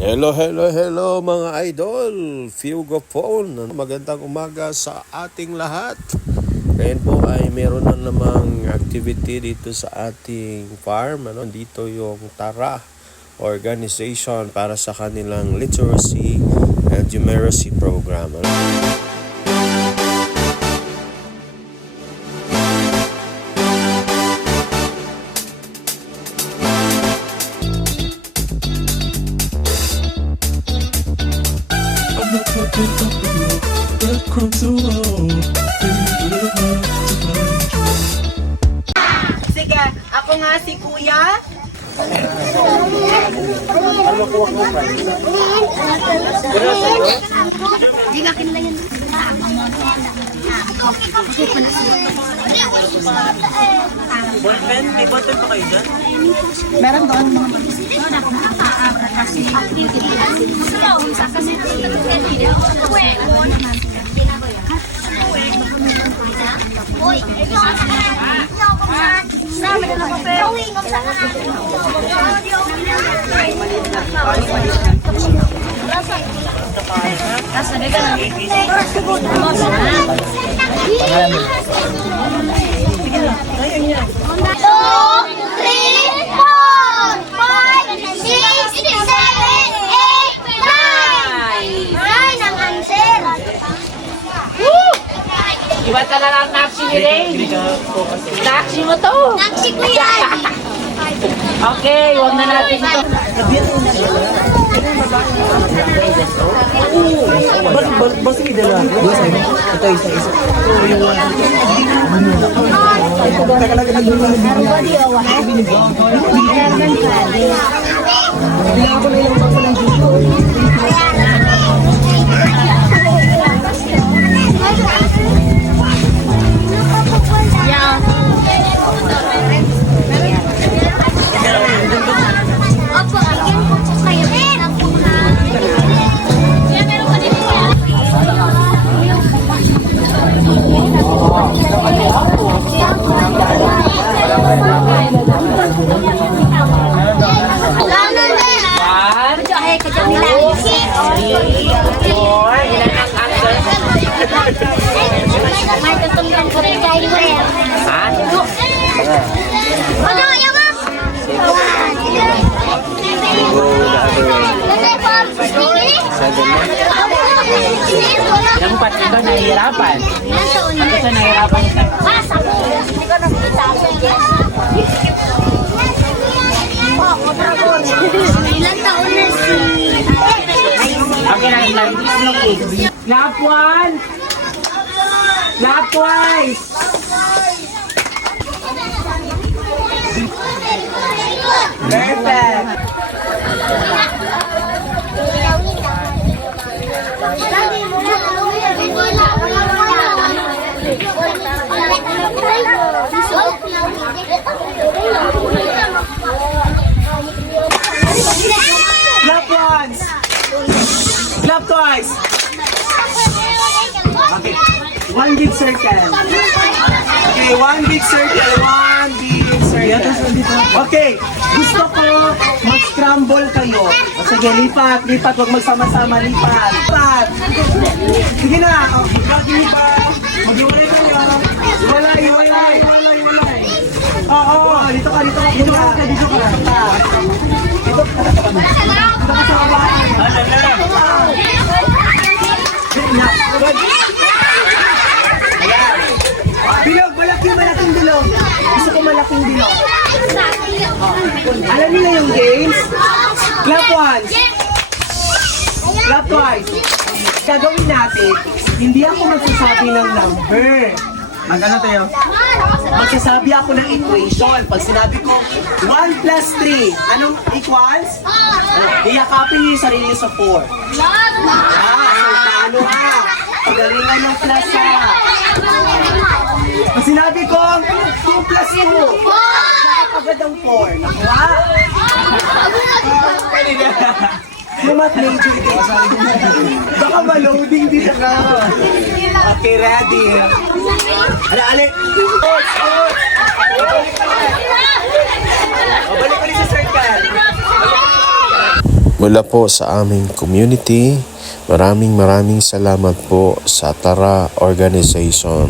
Hello, hello, hello mga idol! Fugo Phone. Magandang umaga sa ating lahat. Ngayon po ay meron na namang activity dito sa ating farm. Dito yung Tara organization para sa kanilang literacy and numeracy program. Sige, ako nga si Kuya. Ballpen? May ballpen pa kayo dyan? Meron doon. Iba talaga ang naksi ni Ray. Naksi mo to. Naksi ko yan. Okay, huwag na natin ito. Basta may dala. Ito isa. May tutunggang ko rin kayo rin. Ha? Ano, ayaw mo? Yung pati ba nahihirapan? Kasi nahihirapan ka. Basa mo. Hindi ko nakita sa ilang taon na si... Okay na, clap one. Clap twice. Perfect. Clap once! Clap twice! Okay. One big circle. Okay, one big circle. One big circle. Okay. Gusto ko mag-scramble kayo. Sige, lipat. Lipat. Huwag magsama-sama. Lipat. Lipat. Sige na. Lipat. Mag-iwalay kayo. Iwalay. Iwalay. Iwalay. Oo. Dito ka. Dito ka. Dito ka. Dito ka. Dito ka. Dito ka sa baba. Bilog, malaking bilog. Gusto ko malaking bilog. Alam niyo na yung games? Clap once. Clap twice. Gagawin natin, hindi ako magsasabi ng number. Mag-ano tayo? Magsasabi ako ng equation. Pag sinabi ko, 1 plus 3, anong equals? Iyakapin niyo yung sarili sa 4. So paano ha? Pagalingan ng plus ha. Pag sinabi ko, 2 plus 2, agad ang 4. Nakuha? Yung math major din. Baka ma-loading din ka. Okay, ready? Alin? Balik ulit sa circle. mula po sa aming community. Maraming salamat po sa Tara Organization.